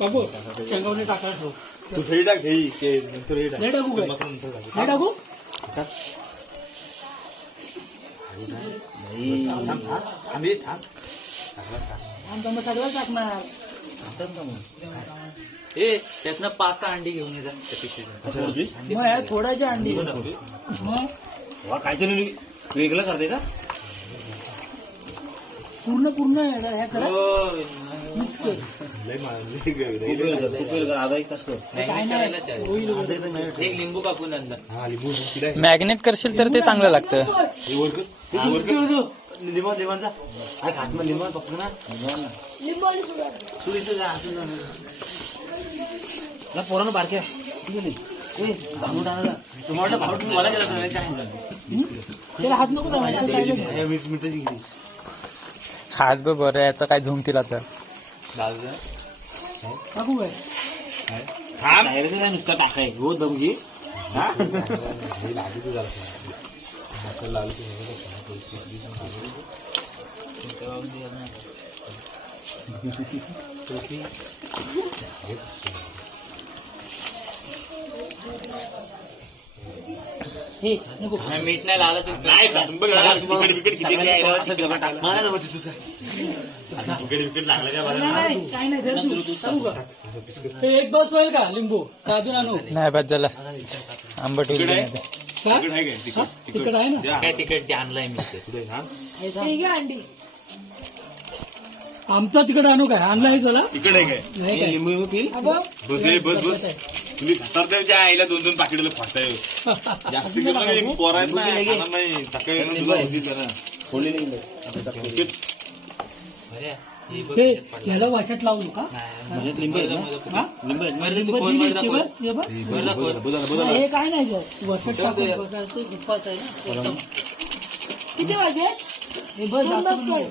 बाबू शेंगवणी टाकायला ठेव. तू हे टाक हे के नंतर हे टाक. नाही टाकू काय? मस्त नंतर टाक. नाही टाकू आम्ही थांब. आमचा मग सगळं टाकणार. ए त्यातनं 5-6 अंडी घेऊन ये जा त्या पिशवीतून. मग ह्या थोड्याची अंडी मग काहीतरी वेगळं करते का? पूर्ण पूर्ण ह्या करा मिक्स कर. लय आधा एक तास कर. काय नाही होईल. एक लिंबू कापून आणला. हा लिंबू किडा आहे. मॅग्नेट करशील तर ते चांगलं लागतं. हे वर कर. हे वर कर. लिंबाचा अरे हातमा लिंबा पकडू ना. सुरीचं जा असं ना पोरानं बारक्या तुम्हाला भाव तुम्ही मला गेला नाही काय त्याला हात नको लावायला. मिनिटाची गेली. हात बरं याचा काय झुमतील आता. टाकू काय? बाहेरचं काय नुसतं टाकाय रोज बघी. हे नको. मीठ नाही लावलं तर नाही बघ विकेट विकेट किती आहे मला जमत तुझं. विकेट विकेट लागलं काय बरं. नाही काय नाही धर तू. टाकू का? हे एक बस होईल का लिंबू का अजून आणू? नाही बस झाला आंबट होईल. तिकडे नाही. का तिकीट आहे काय तिकीट तिकड आहे ना. काय तिकट आणलंय मी ते. कुठे हा अंडी आमचा तिकड आणू काय? आणला आहे चला. तिकीट आहे काय नाही काय? लिंबू लिंबू पिल. बस रे बस बस तुम्ही सरदेवच्या आईला 2-2 पाकिटला फाटाय जास्त केलं पोरायत नाही सकाळी येऊन तुला होती जरा फोडली नाही. ते याला वाशात लावू का? म्हणजे लिंबू आहे ना? हा? लिंबू आहे. लिंबू लिंबू कोण दिली, मध्ये ते बघ, ते बघ. हे काय नाही सर वर्षात टाकून बघायचं, गुप्पाचं आहे ना. किती वाजे? हे बस जास्त नाही.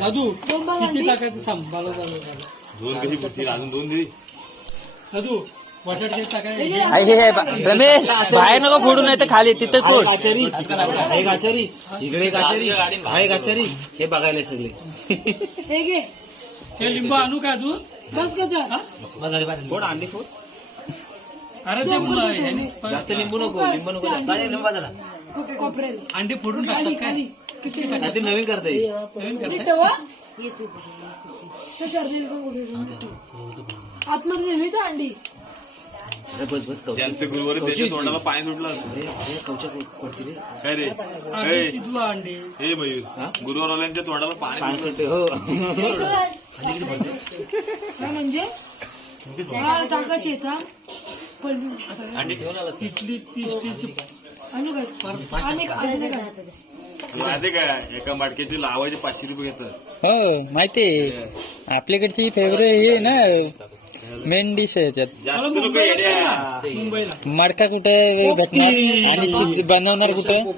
दादू किती टाकायचं थांब. बालो बालो बालो. 2 कशी पुढची अजून 2 दे. दादू वाटाट जे टाकायचं. आई हे रमेश बाहेर नको फोडू नाही तर खाली तिथं फोड. काचेरी आहे काचेरी इकडे काचेरी आहे काचेरी हे बघायला सगळे. हे घे. हे लिंबू आणू का अजून? बस का फोड अंडी फोड. अरे ते ह्याने जास्त लिंबू नको लिंबू नको जास्त. कोपऱ्याला अंडी फोडून टाकतात काय? किती नाही ते नवीन करता येईल. नवीन करतात? आतमध्ये नेली तर अंडी. अरे बस बस कवची. ज्यांचं गुरुवारी त्याच्या तोंडाला पाणी सुटलं अरे अरे कवच्या पडती रे. काय रे अंडी शिजवा अंडी. हे मयूर गुरुवारवाल्यांच्या तोंडाला पाणी पाणी सुटते हो. काय म्हणजे टाकायची अंडी ठेवून आला. तिथली तिसरी आणू काय? आणि माहिती काय एका मटक्याची लावायचे 500 रुपये घेतात. हो माहितीये आपल्याकडची फेवरेट हे ना मेन डिश आहे याच्यात. जास्त लोक येडे आहे. मुंबईला मडका कुठे भेटणार आणि बनवणार कुठं?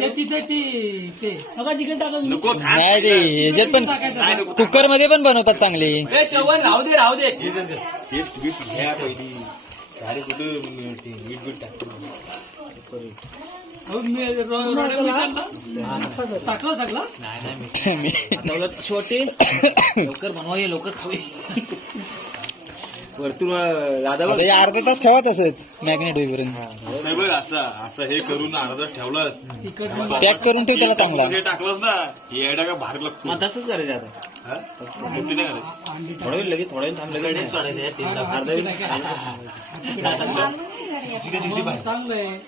ते तिथे ते बघा तिकडे टाकायचं. नको थांब. नाही ते ह्याच्यात पण कुकर मध्ये पण बनवतात चांगली. राहू दे राहू दे. हीट बीट घ्या पहिली. अरे कुठं मीठ बीट टाकतो. टाकलं सगळं. नाही नाही आता उलट छोटे लवकर बनवा ये लवकर खावे. वरतून दादा ते अर्धा तास ठेवा तसंच मॅग्नेट होईपर्यंत. नाही बघ असं असं हे करून अर्धा ठेवलं पॅक करून ठेव त्याला चांगला. हे टाकलंस ना हे येडा का भारी लागतो. मग तसंच करायचं आता. हा? मोठी नाही करायची. थोडं वेळ लगेच थोडा वेळ थांब लगेच सोडायचं. अर्धा वेळ चांगलं आहे.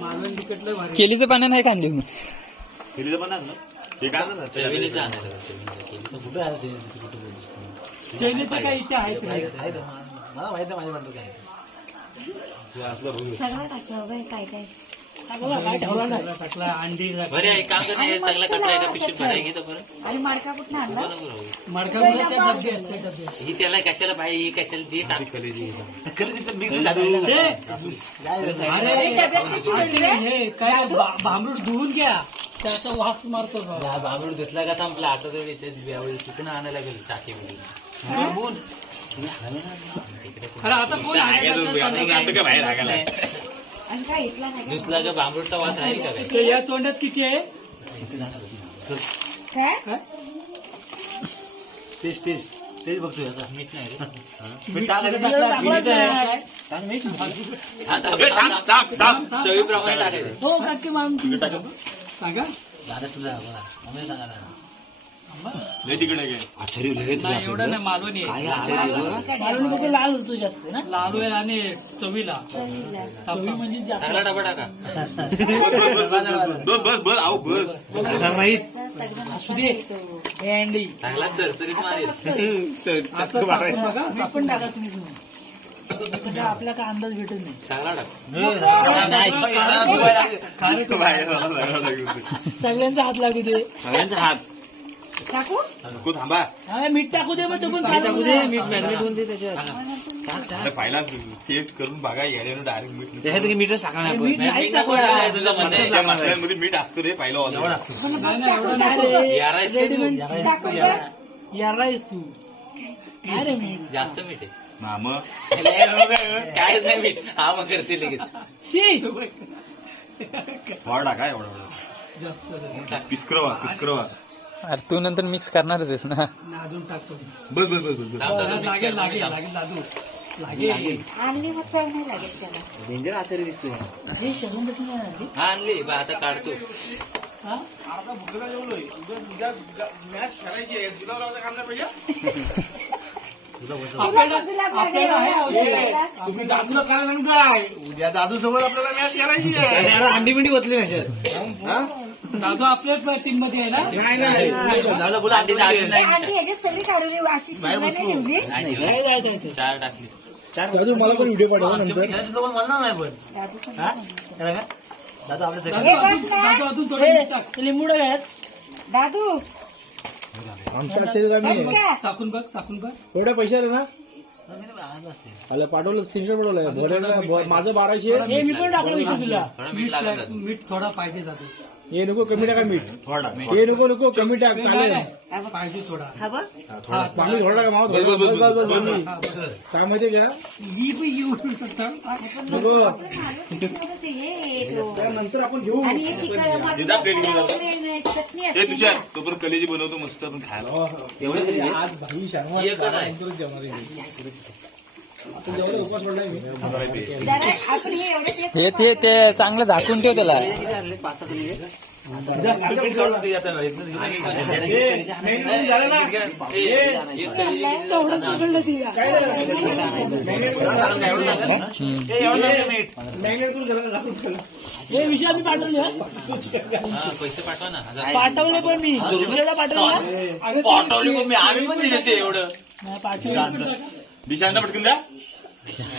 मालवण तिकडलं भारी. केलीचं पाण्यानं नाही खांडली मग. हेलीचं पण आणलं. हे काय आणलं? चवीनीचं आणायला. कुठे आहे चैनीचं काय इथे आहे मला माहिती आहे माझ्या म्हणतो काय. हे असलं बघ. सगळं टाकलं काय काय सगळं काय ठेवला नाही. टाकला अंडी बरे एक काम कर हे सगळं कचरा एका पिशवीत भरायला घेतो बरं. आणि माडका कुठं आणला मडकामध्ये त्या डब्यात त्या डब्यात. ही त्याला कशाला पाहिजे ही कशाला ती टाक. अरे डब्यात कशी actually हे काय भांबरूड धुवून घ्या. त्याचा वास मारतो बघा. बांबूड घेतला का संपला. आता तर तिकडून आणायला गेलो टाकीमध्ये. अरे आता कोण आता काय बाहेर हागायला. आणि काय इथला नाही धुतला का बांबूडचा वास राहील का काय. ते या तोंडात किती आहे? काय काय? टेस्ट टेस्ट तेच बघतोय आता मीठ नाही रे. मीठ टाकलं नाही. चवीप्रमाणे टाकायचं. हो काकी माम सांगा दादा तुला मम्मी सांगा ना. लय तिकडे गे आश्चर्य लय तुला नाही एवढं नाही मालवणी काय आहे. आश्चर्य मालवणी फक्त लाल होतो जास्त ना लालू आहे आणि चवीला चवी म्हणजे जास्त चांगला डबा टाका. बस बस बस आहो बस असू दे हे अंडी चांगला चरचरीत मारेल. मीठ पण टाका तुम्ही म्हणजे आपला काय अंदाज भेटत नाही चांगला टाक. सगळ्यांचा हात लागू दे सगळ्यांचा हात टाकू नको थांबा हा, मीठ टाकू दे मग तो पण टाकू दे मीठ मॅरिनेट होऊन दे अरे पहिला टेस्ट करून बघा येण्यानं डायरेक्ट मीठ त्याच्यात तुम्ही मीठच टाका नाही मीठ नाही टाकायचं. तुझं म्हणणं आहे. त्या मसाल्यांमध्ये मीठ असतं रे पहिलं ऑलरेडी. नाही, नाही, एवढं नाही रे. यारा आहेस काय तू? रेडीमेड टाकू का? यारा आहेस तू काय रे मीठ जास्त मीठ आहे. नाम कायच नाही मीठ हा मग करते लगेच. शी थोडा टाका एवढा जास्त पिस्क्रवा अरे तू नंतर मिक्स करणारच आहेस ना. अजून टाकतो बस बस बस बस लागेल लागेल लागेल दादू लागेल आणली मग चव नाही लागेल त्याला डेंजर आचार्य दिसतोय. हे शगन चटणी नाही आणली? हा आणली बा आता काढतो. हा? आपल्याला आपल्याला आहे आवडत. तुम्ही दादूला काय सांगताय उद्या दादू सोबत आपल्याला मॅच करायची आहे. आणि याला अंडी बिंडी ओतली नाही. दादू आपल्या टीम मध्ये आहे ना दादा बोला अंडी दादी नाही. आंटी ह्याच्यात सगळी काढली अशी शिवाय नाही ठेवली काय जायचं इथे? चार टाकली. दादू मला पण व्हिडिओ पाठवा नंतर. म्हणणार नाही पण दादू सांगा. दादा आपल्या हे बस ना. दादू अजून थोडं मीठ टाक. लिंबू टाक. दादू आमच्या लक्षात बस आम्ही का चाकून बघ चाकून बघ एवढ्या पैसे आले ना आला पाठवलं सिंचन पाठवलंय भरायला माझं 1200 हे मी पण टाकलं विषय तुला थोडं मीठ लागलं जातं. मीठ थोडा पाहिजे जातो हे नको कमी टाका मीठ थोडा हे नको कमी टाक चालेल पाहिजे थोडा हवं पाणी थोडा टाका मावत बस, बस, बस, बस, पाणी. काय माहितीये का ही पण येऊ शकतात. नको हे तो. नंतर आपण घेऊ आणि हे तिखट दिदा प्लेट घेऊन जातो. चटणी हे असते तुझ्या ना. तो पण कलेजी बनवतो मस्त आपण खायला. एवढे आज भाई शाळा एकच आहे. जेवणार आपण जेवढे उपास पडलाय मी जरा आपण हे एवढे ते हे ते चांगलं झाकून ठेव त्याला. तेवढं पकडलं तिला. हे विषय आम्ही पाठवले हा? पैसे पाठवा ना. पाठवले पण मी दुसऱ्याला पाठवला अरे पाठवली पण मी आम्ही पण दिले ते एवढं. नाही, पाठवले दिशांना पटकन द्या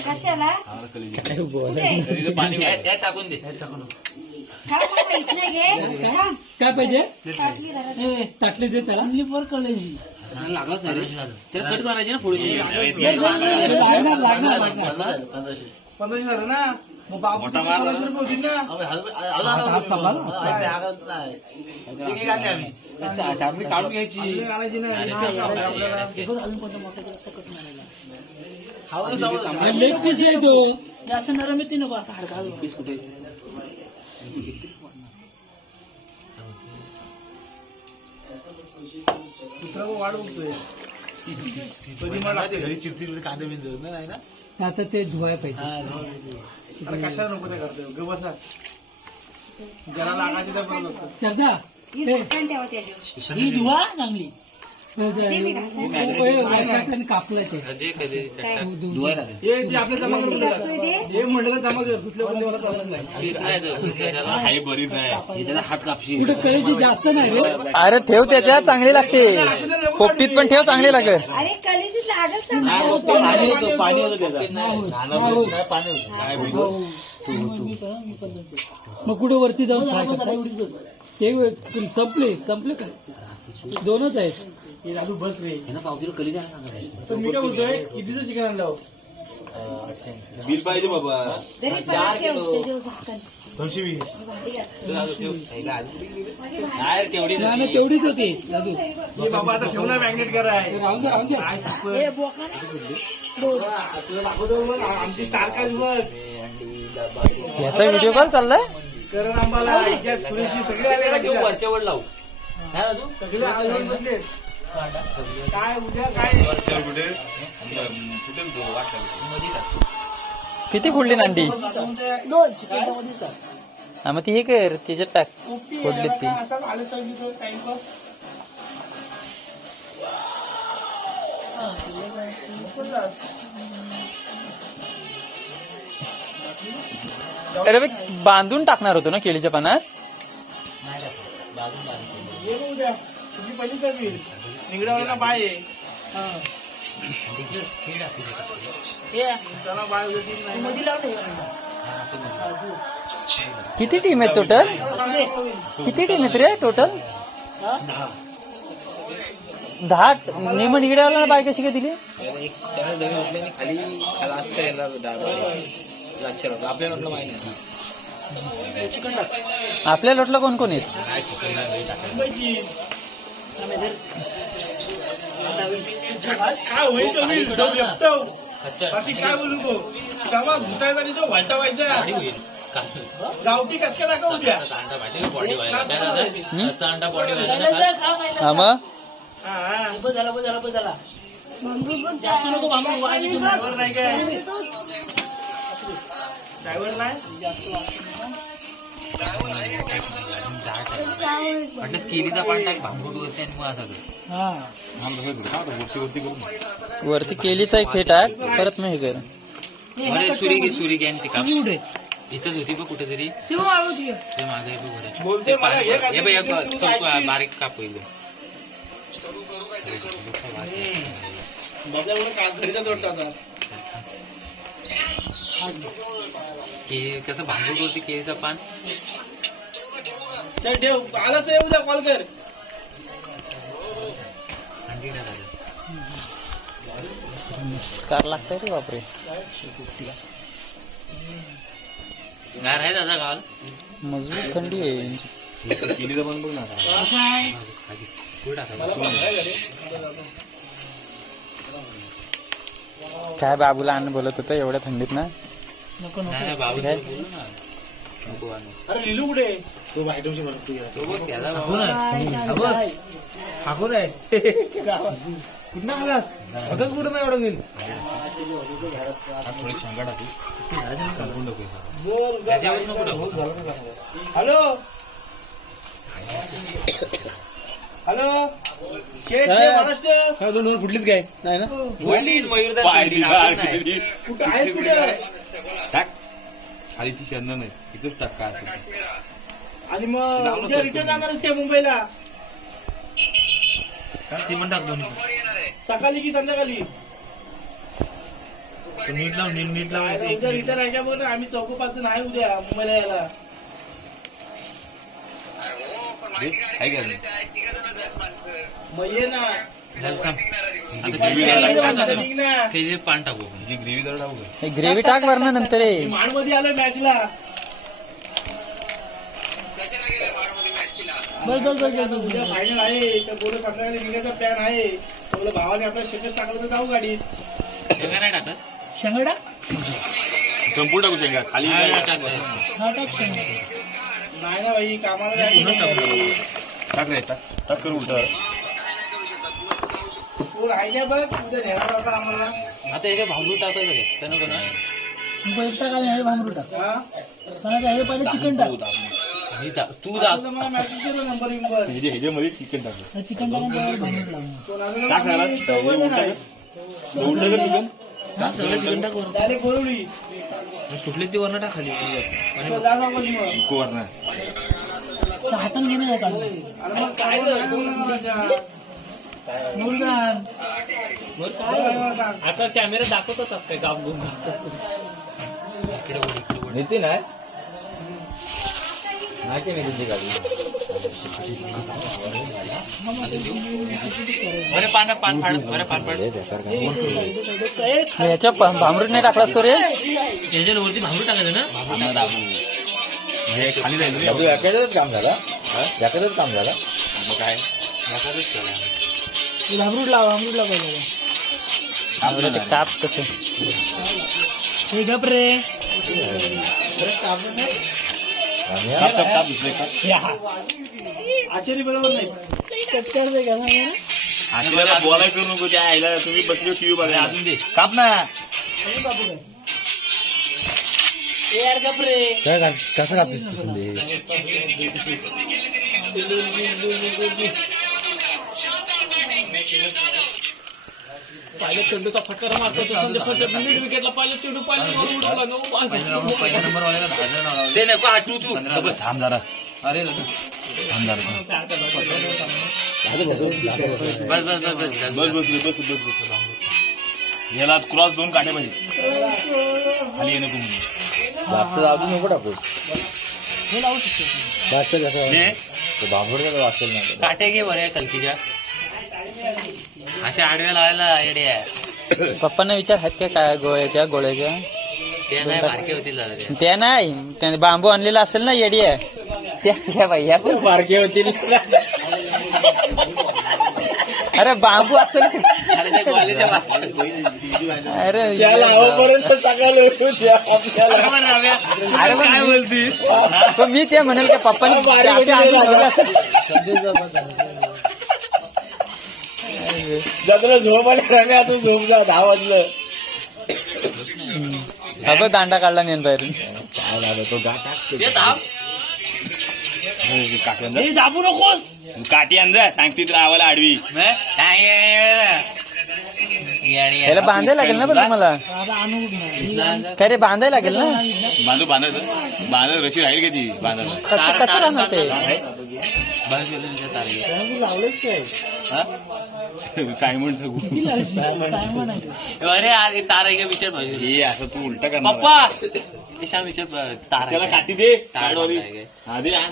कशाला कुठे? पाणी त्यात टाकून दे. खा, खा, इथले घे खा. काय पाहिजे ताटली जरा. हे ताटली दे त्याला मी वर कळायची लागलाच नाही रे. त्याला कट करायची ना पुढे. लागणार लागणार लागणार 1500 झालं ना मग बाबू मोठा मार. 1600 रुपये होतील ना काढून घ्यायची. आपल्याला आणायची नाही लेग पीस आहे तो जास्त नरम येते नको आता हाडका पीस कुठे? दुसरा वाढ बघतोय कधी मला घरी चिरतील कांदे बिंदू नाही ना आता ते धुवाय पाहिजे अरे कशाला नको ते करतोय ग बसा ज्याला लागायचे त्या बरं लागतं चर्चा ही झाकण ठेवा त्याच्यावर. ही धुवा चांगली ते मी घासेन. कापलं ते कधी कधी काय? धुवायला लागेल. हे ते आपल्या जमा करून किती असतोय ते? हे म्हणलं जमा कर कुठल्या कोणत्या मला चालत नाही पीस नाही तर त्याला हाय बरीच आहे हे त्याला हात कापशी. कुठे कळीची जास्त नाही रे अरे ठेव त्याच्यात चांगली लागते. पोपटीत पण ठेव चांगली लागेल. अरे कलेची लागत नाही होत, पाणी होतं पाणी होतं त्याचं. नाही होत. काय पाणी होतं. काय बहिणी मग कुठे वरती जाऊन फ्राय करता? ते संपले का दोनच आहेत हे दादू बस रे ह्यानं पाव किलो कली द्यायला सांगा. पण मी काय बोलतोय कितीचं चिकन आणलं बिल पाहिजे बाबा. तरी पण ठेव त्याच्यावर झाकण. 220 भारी असतं. नाही तेवढी नाही ना, तेवढीच होती दादू हे बाबा आता ठेव ना मॅग्नेट कराय राहून दे राहून दे ए, बोका ना. आमची स्टार कास्ट बघ याचा व्हिडिओ कॉल चाललाय. करण आंबाला गॅस पुरेशी सगळे आले त्याला ना ठेवू तिला. वरच्या वर लावू. नाही बाजू सगळे आले बसले काय उद्या काय चल कुठे कुठे तो वाटलं किती फोडली अंडी? दोन. हा मग ती हे कर त्याच्यात टाक. फोडलीत ती. असं आलं सांगितलं टाइमपास. अरे बे, बांधून टाकणार होतो ना केळीच्या पानात. ये मग उद्या तुझी पहिली कमी निगडावाला बाय आहे. त्याला बाय उद्या तीन नाही. मध्ये लावून किती टीम आहेत टोटल? किती टीम आहेत रे टोटल? 10. नेमन इकडेवाला बाय कशी काय दिली? खाली लास्टच्या याला लास्टच्या रोडला. आपल्या रोडला माहिती नाही. आपल्या लोटला कोण कोण आहेत? काय होईल तो मी जाऊ एकटं. बाकी काय बोलू गो तेव्हा घुसायचा आणि तो व्हायटा व्हायचा गावठी कचका दाखव उद्या. हा मग झाला जास्त नको बांबू ड्रायव्हर नाही काय ड्रायव्हर नाही जास्त म्हटलं केलीचा पान टाक भांबूट वरती आणि मग सगळं हा वरती केलीचा एक हे टाक. परत नाही हे कर. सुरी गॅनची काम कुठे इथंच होती बघ कुठेतरी. शिव आळू ते माझं आहे बघ घरात. बोलते मला हे काय हे बघ, एक तू चौक ऐकतीस. बारीक काप पहिलं. बदलामुळे काय घरीचा तोडता आता. कसं भांबूट वरती केळीचं पान. चल ठेव आलास आहे उद्या कॉल कर. अंडी टाकायचं. कार लागतंय रे बापरे. गार आहे दादा गावाला. मजबूत थंडी आहे यांची. केलीचा पण बघ ना काय खाली कुठे टाकायचं. काय बाबूला अन्न बोलत होतं एवढ्या थंडीत ना. नको नाही बाबू काय? बोलू ना. नको आणू. अरे लिलू कुठे तो बायटमशी म्हणतो तो बघ त्याला बाबू. ठाकूर आहे कुठं आलास अगं कुठं नाही एवढं बिल थोडी शंका टाकू संपून टाकू त्याच्यावरच नको टाकू. हॅलो हॅलो शेठ महाराष्ट्र दोन फुटलीत काय नाही ना. वडली मयूरदार पाहिली वडली, आपण नाही. कुठं आहेस कुठं टाक खाली ती शंद नाही इथंच टाक काय असेल ते. आणि मग उद्या रिटर्न जाणारच काय मुंबईला ती पण टाक दोन्ही. सकाळी की संध्याकाळी नीट लाव नीट लाव. अरे उद्या रिटर्न आहे का बघ ना आम्ही चौकोपासून आहे उद्या मुंबईला यायला आहे का नाही? मग ये ना निघ ना. ते पान टाकू. जी ग्रेव्ही जरा टाकू का? ग्रेव्ही टाक वरना नंतर मी ये. माणमध्ये आलोय मॅचला उद्या फायनल आहे तर बोल संध्याकाळी निघायचा प्लॅन आहे बोल भावाने आपल्या शेतात टाकलं तर जाऊ गाडीत. शेंगा नाही टाकत. शेंगडा संपून टाकू शेंगा खाली हा, नाही. टाक. हा टाक शेंगडा. नाही ना भाई कामाला जायचं. टाक रे टाक टाक करू उलट तू आहे काय बघ उद्या नेणार असा आम्हाला आता हे भांबूट टाकायचं का? त्यानं का ना बैठ टाक आणि हे भांबरू टाक. हा मला हे पहिले चिकन टाक. तू असं तर मला मॅसेज केलं नंबर विंबर ह्याच्यामध्ये चिकन टाकलं चिकन टाकून त्यावर भांबरू लागणार. कोण अजून टाक ना आम्ही चौघं जण आहे. चिकन सगळं चिकन टाक वर. डायरेक्ट बोलवली सुटली ती वरनं टाक खाली. चल, जा जाऊ मग. इको वर नाही त्या हाताने घेणं आहे का अरे मग काय नाही जमणार माझ्या. मुलगान काय मला सांग. आता कॅमेरा दाखवत काय काम घेऊन. इकडे वर, इकडे वर. नेते नाही नाही की नाही तुमची गाडी बरं पान पान फाड. बरं पान फाड. ह्याच्या भांबरूट नाही टाकला तो रे. याच्या वरती भांबूट टाकायचं ना. हे खाली राहिलं रे. याच्यातच काम झालं याच्यातच काम झालं मग काय याचाच केला. भांबरूट लाव पहिले. भांबरूट काप कसं. हे गप रे. ताप ताप ताप दुसरे का आचारी बरोबर नाही कटकर घ्या आशीला बोलाय करू नको त्या आईला तुम्ही बसले टीव्ही बघा अजून दे. काप ना यार गपरे कसं कापतेस पहिल्या चेंडूचा फटका मारतो तो संदीप मिड विकेटला पहिला चेंडू पहिला उडवला नो पहिल्या नंबर वाल्याला 10 जण लावले. ते नको आठवू तू बस थांब जरा. अरे थांब जरा. बस बस बस बस बस बस बस बस याला क्रॉस 2 काटे पाहिजे खाली ये नको म्हणून जास्त जाऊ नको टाकू हे लावू शकतो वाचेल कसं हे बांबोड वाचेल नाही काटे घे बरे कलकीच्या अशा आडव्या लावायला आयडी आहे. पप्पांना विचार आहेत काय गोळ्याच्या ते नाही बारके होतील दादा ते. त्या नाही त्याने बांबू आणलेला असेल ना येडी आहे त्या घ्या बाई या पण बारके होतील अरे बांबू असेल अरे ते कॉलेजच्या बाहेर. अरे अरे काय बोलतीस पण मी ते म्हणेल का पप्पांनी जत्रा झोप आली रंगे आता झोप जा 10 वाजलं अगं दांडा काढला नेन बाहेर ते थांब. हे दाबू नकोस काठी अंदर सांगते तर आवाला आडवी याला बांधायला लागेल ना पण तुम्हाला काय रे बांधायला लागेल ना बांधत रशी राहील का ती बांधायला कसं राहणार ते सायमन अरे अरे तार आहे का विचार पाहिजे. हे असं तू उलटा करणार पप्पा ईशा विचार तार त्याला आहे काठी दे तार काढवाली. आहे काय? हा, दे आण.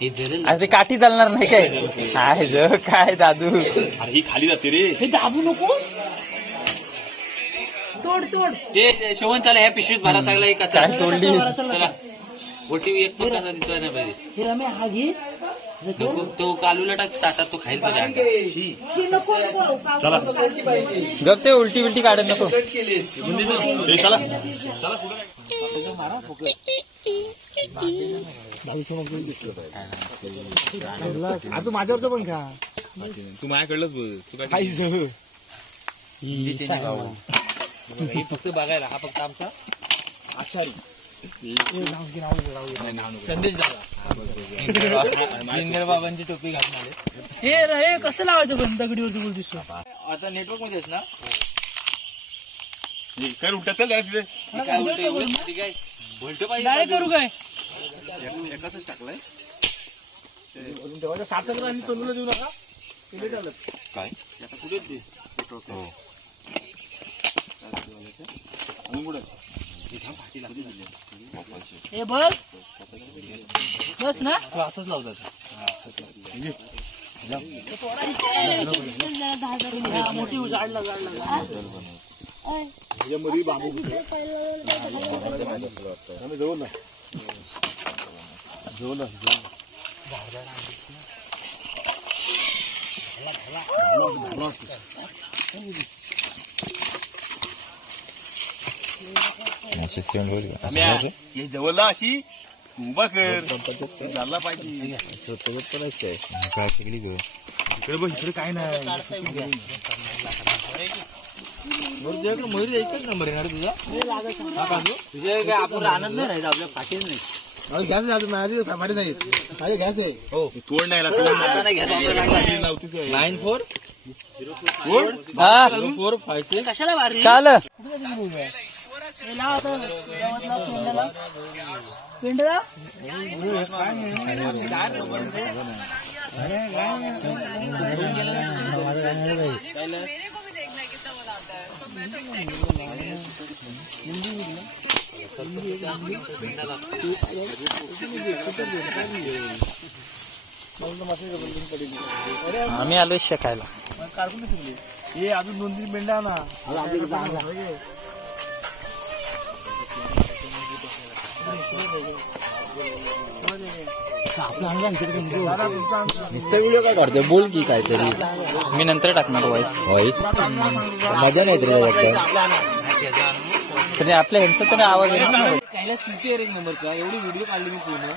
हे जरेल. अरे ते काठी चालणार नाही काय काय दादू अरे ही खाली जाते रे हे दाबू नकोस तोड तोड ते शोभन चला ह्या पिशवीत भरा सगळा एक कचरा. काय तोडलीस चला ओटीव्ही एक पण कसा दिसतोय नाही पाहिजे. हे रम्या हा घे नको तो कालूला टाक ताटात तो खाईल तुझ्या अंगात. शी नको नको चला गप ते उलटी बिलटी काढत नको हे चला तू माझ्यावरचं पण खा तू माझ्याकडलंच बोल तू काय हे फक्त बघायला हा फक्त आमचा संदेश दादा इंदर बाबांची टोपी घालून आले. हे कसं लावायचं पण दगडीवरती बोलतोस तू? आता नेटवर्क मध्येच ना कर उलटा चल जरा तिथे काय उलट काय उलट पाहिजे डायरेक्ट करू काय एकाच टाकलाय सातच आणि तोंडूला देऊ नका ते चालत काय आता कुठे ते हो आणि कुठे हे बस बस ना तो असंच लावतात. मोठी जाडला हे जवळला अशी उभा कर झाला पाहिजे इकडे बघ इकडे काय नाही मयूर एकच नंबर येणार तुझा तुझ्या काय आपण राहणार नाही राहायचं आपल्या फाटीच नाही. हो तोड नाही आता नाही घ्यायचं. 94 कशाला मारली काल हे लाव आता गावातला पेंडला आम्ही आलो शेकायला हे अजून 2-3 मेंढ्या ना नुसतं व्हिडिओ काय काढतोय बोल की काहीतरी मी नंतर टाकणार व्हॉइस मजा नाही तरी आपल्या ह्यांचा तरी आवाज येणार ना कायला चुकी आहे एक नंबरचा एवढी व्हिडिओ काढली मी पूर्ण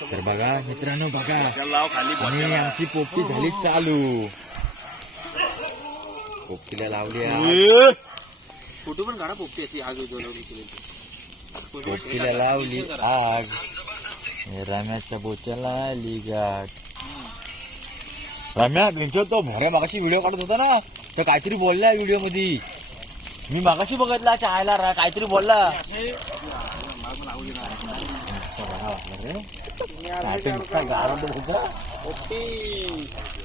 तर बघा मित्रांनो बघा लाव खाली आणि आमची पोपटी झाली चालू. पोपटीला लावली आग. फोटो पण काढा पोपटी अशी आग पोपटीला लावली आग. रम्याच्या बोच्याला आली गाठ. रम्या त्यांच्या तो भोऱ्या मागाशी व्हिडिओ काढत होता ना, तर काहीतरी बोलला व्हिडिओ मध्ये. मी मागाशी बघितला चायला काहीतरी बोलला.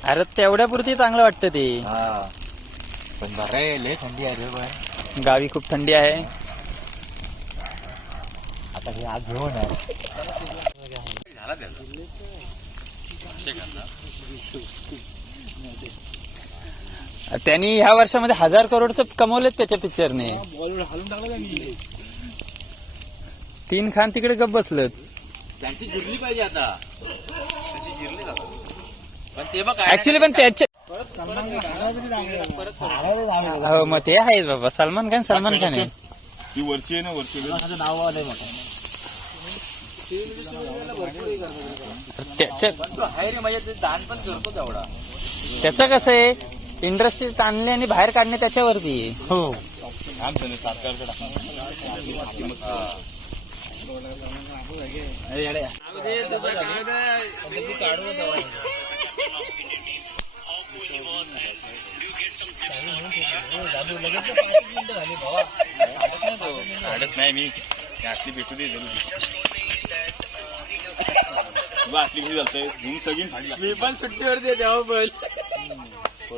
अरे तेवढ्या पुरती चांगलं वाटतं ते. पण बरं लय थंडी आहे रे बाय. गावी खूप थंडी आहे. आता हे आग घेऊन आहे. त्यांनी ह्या वर्षामध्ये 1000 करोडचं कमवलेत त्याच्या पिक्चरने. हलून टाकलं त्यांनी. 3 खान तिकडे गप बसलत. त्यांची जिरली पाहिजे आता. त्यांची जिरली जातात. पण ते बघ ऍक्च्युली पण त्याचे हो मग ते आहेत बाबा. सलमान खान आहे. ती वरची आहे ना, वरची नाव आलंय मग आहे रे. म्हणजे ते दान पण करतो तेवढा. त्याचं कसं आहे, इंडस्ट्रीत आणले आणि बाहेर काढणे त्याच्यावरती. हो काढत नाही मी. असली भेटू दे जरूर. असली किती चालतंय धूम सगळी फाडली. मी पण सुट्टीवरती आहे तेव्हा पण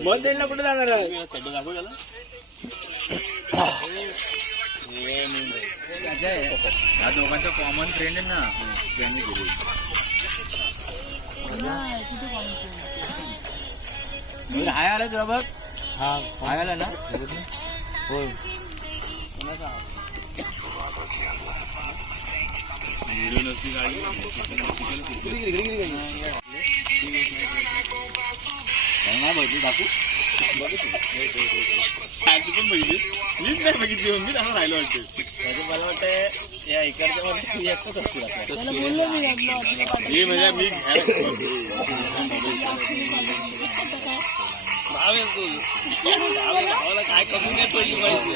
मग त्यांना कुठे जाणार आहे? चड्डा दाखव त्याला. या दोघांचा कॉमन फ्रेंड आहे ना, त्यांनी दिली. हाय आला तुला बघ. हाय आला ना. होय व्हिडिओ नसली गाडी नाही बघितली काकू. शांती पण बघितली. मीच नाही बघितली. मी तसा राहिलो वाटते. मला वाटतं या इकडच्या वरती तू एकटाच असतील आपल्या. हे म्हणजे मी काय कमी नाही पडली पाहिजे.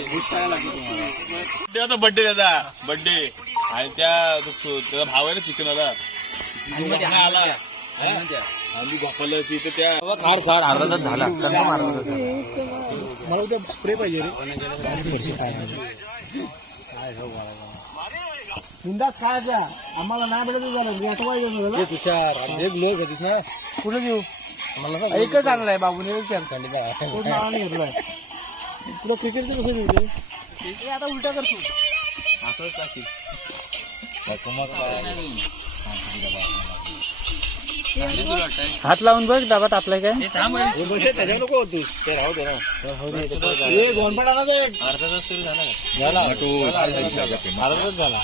आता बर्थडे त्याचा बर्थडे आणि त्याचा भाव आहे ना चिकन आला आला आम्ही गोपाला तिथं त्या खाड अर्धा तास झाला. मला उद्या स्प्रे पाहिजे रे. बिंदास खायचा. आम्हाला नाही भेटत झालं. मी आठवायचं ना. कुठे देऊ? एकच आणलाय बाबूने. विचार घेतलाय. तुला क्रिकेटचं कसं मिळते? आता उलटा करतो. हात लावून बघ दाबात आपल्या काय. त्याच्या नको होतोस. ते राहू दे ना. गोंडपाट आणायचं. अर्धा तास सुरू झाला का? झाला.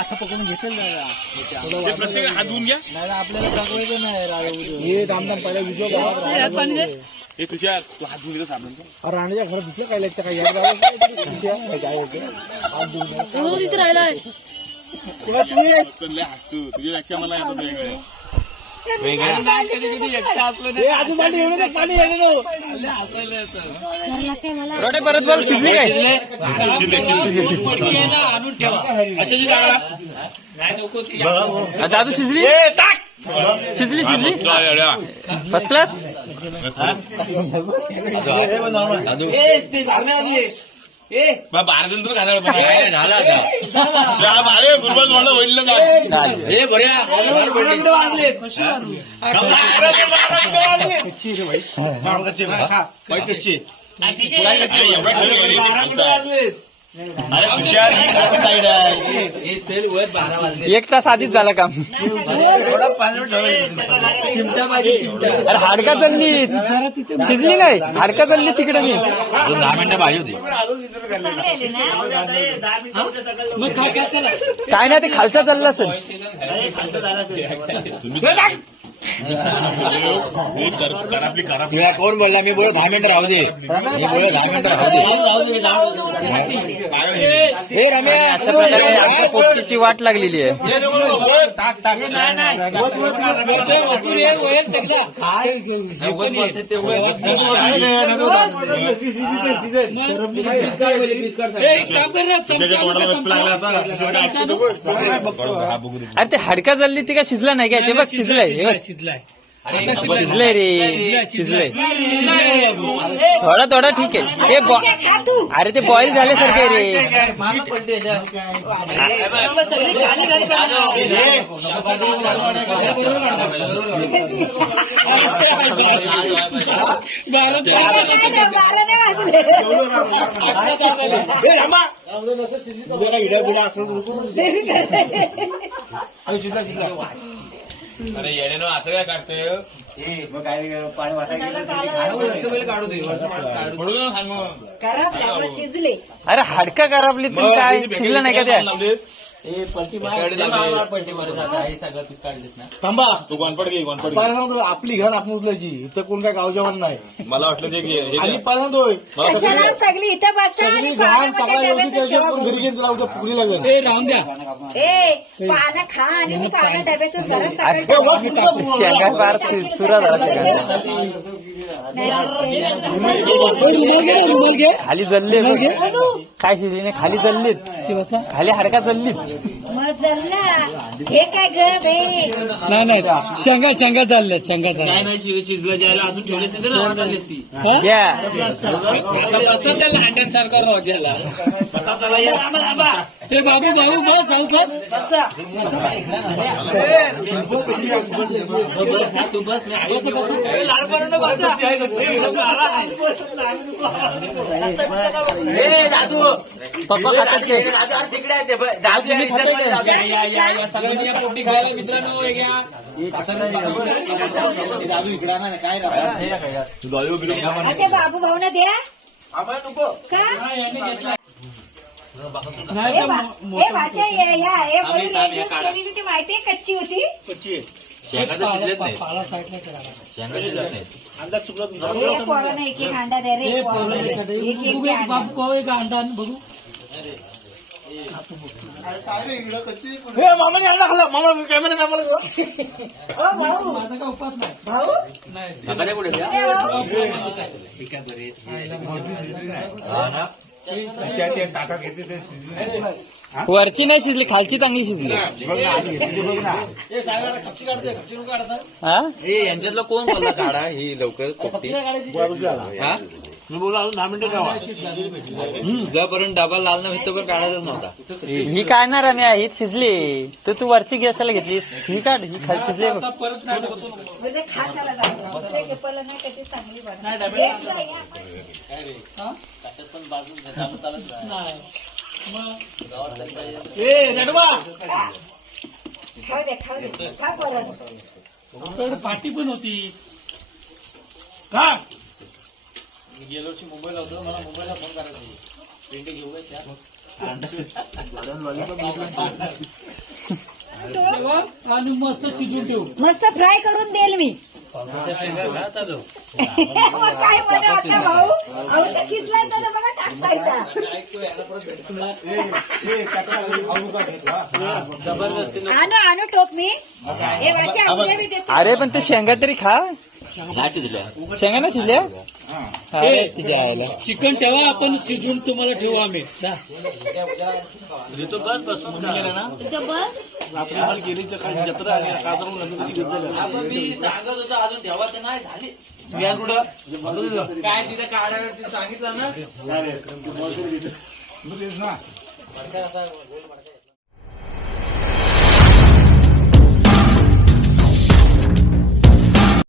असं पकडून घेतलं प्रत्येक हात धुवून घ्या. आपल्याला पकडायचं नाही. दामदाम पहिला विजय हे तुझ्या तू हात धुवून घेतो साबणचा. राणीच्या घरात दुसरं काय लागतं काय लय हसतो. तुझ्यापेक्षा मला येतात वेगळं. रोडे परत बघ. शिजली काय? दादू शिजली. शिजली फर्स्ट क्लास. बारा जण तर झाला गुरुबाज म्हणलं वडलं अरे हुशार ही साईड आहे. हे चल वर 12 वाजले. 1 तास आधीच झालं काम. थोडा 5 मिनिट चिमटा पाहिजे चिमटा. अरे हाडका चालली शिजली नाही, हाडका चालली तिकडे मी. अजून 10 मिनिटं पाहिजे होती. चांगले आले ना मग काय काय चला काय नाही, ते खालचा चाललं असेल. करापली तुला कोण बोलला? मी बोल 10 मिनिटं राहू दे. मी बोल 10 मिनिटं राहू दे. हे रम्या, अशा प्रकारे आमच्या पोपटीची वाट लागलेली आहे. अरे ते हाडका चालली ती का शिजला नाही काय? ते बघ शिजलंय, हे बघ. शिजलंय रे, शिजलंय. थोडा थोडा ठीक आहे. ते अरे ते बॉईल झाल्यासारखे रे. अरे येण्यानं असं काय काढतोय? पडू ना सांग मग. शिजले अरे हाडका करापली तुम्ही काय शिजलं नाही का त्या? थांबा, तू गोनपड घे, गोनपड घे. पहिला सांगतो आपली घर आपण उचलायची. इथं कोण काय गाव जेवण नाही. मला वाटलं ते हे आणि द्या. पहिला सांगतोय कशाला सगळी इथं बसा आणि सगळी घाण सगळ्या पाण्यामध्ये गोष्टी डब्यातच त्याच्यात पण ठेवा. घरी घेऊन तुला उद्या फुगडी लागेल. ए राहून द्या ए पानं खा आणि मग पानं डब्यातच भरा अरे सकाळी शेंगा फार चुरा झाला शेंगा. रुमाल घे खाली जल्ले काय शिजली नाही, खाली जल्लीत. खाली हाडका जल्लीत. मग जल्ला हे काय ग बे नाही नाही शेंगा शेंगा चालल्यात, शेंगा काय चालल्या. नाही शिजलं ज्याला अजून ठेवले असते तर वाटायला असती. घ्या. कसं त्या लांड्यांसारखा रोज्याला ए बाबू बाबू बस जाऊ बस तू बस मी आहे. पप्पा खातात ते. सगळ्यांनी या पोपटी खायला मित्रांनो वेगळ्या. दादू इकडा ना काय ते बाबू भाऊना द्या का नाही हे तर भाच्या हे बोलून एक दिवस केली होती माहितीये कच्ची होती शेंगा तर शिजलेत नाही. पाला साईडला करा. शेंगा शिजत नाहीत. हे पोरांना एक एक अंडा द्या रे ए, पोरांना. पोरं, एक एक बघू, द्या एक अंडा. बाप पाव, एक अंडा आण बघू. हे मामाने अंडा खाल्ला. मामा कॅमेरा कामाला ओ भाऊ माझा काय उपास नाही. भाऊ नकाने कुठे द्या? ए, भाऊ. वरची नाही शिजली, खालची चांगली शिजली. हा ए यांच्यातलं कोण बोलला काढा ही लवकर पोपटी? हा? मी बोललो अजून 10 मिनिटं ठेवा. जोपर्यंत डबा लाल नाही तोपर्यंत काढायचाच नव्हता. ही काढणार आम्ही, हीच शिजली. तर तू वरची गॅसला घेतलीस, ही काढ. ही खाली शिजली बघ. म्हणजे खा चला जाऊ दुसरे केपलं नाही कशी चांगली बनव खाऊ दे खा पोरांना. आपल्याकडे पार्टी पण होती. गेल्या वर्षी मुंबईला होतो, मला मुंबईला फोन करायचा पेंटे घेऊ का त्या? आणि मस्त शिजून ठेवू. मस्त फ्राय करून देईल मी मग काय मजा होता भाऊ अहो तर शिजलाय तर बघा टाकता येता आणू टोप मी हे वाचे आमच्या बी देतो. अरे पण ते शेंगा तरी खा. नाही शिजल्या. शेंगा ना शिजल्या. अरे तिच्या आईला. चिकन ठेवा, आपण शिजून तुम्हाला ठेवू आम्ही. जा. तो बस बसून गेला ना. इथं बस आपण मी सांगत होतो अजून ठेवा ते नाही झाली. मी कुठं काय तिथं काढायला सांगितलं ना.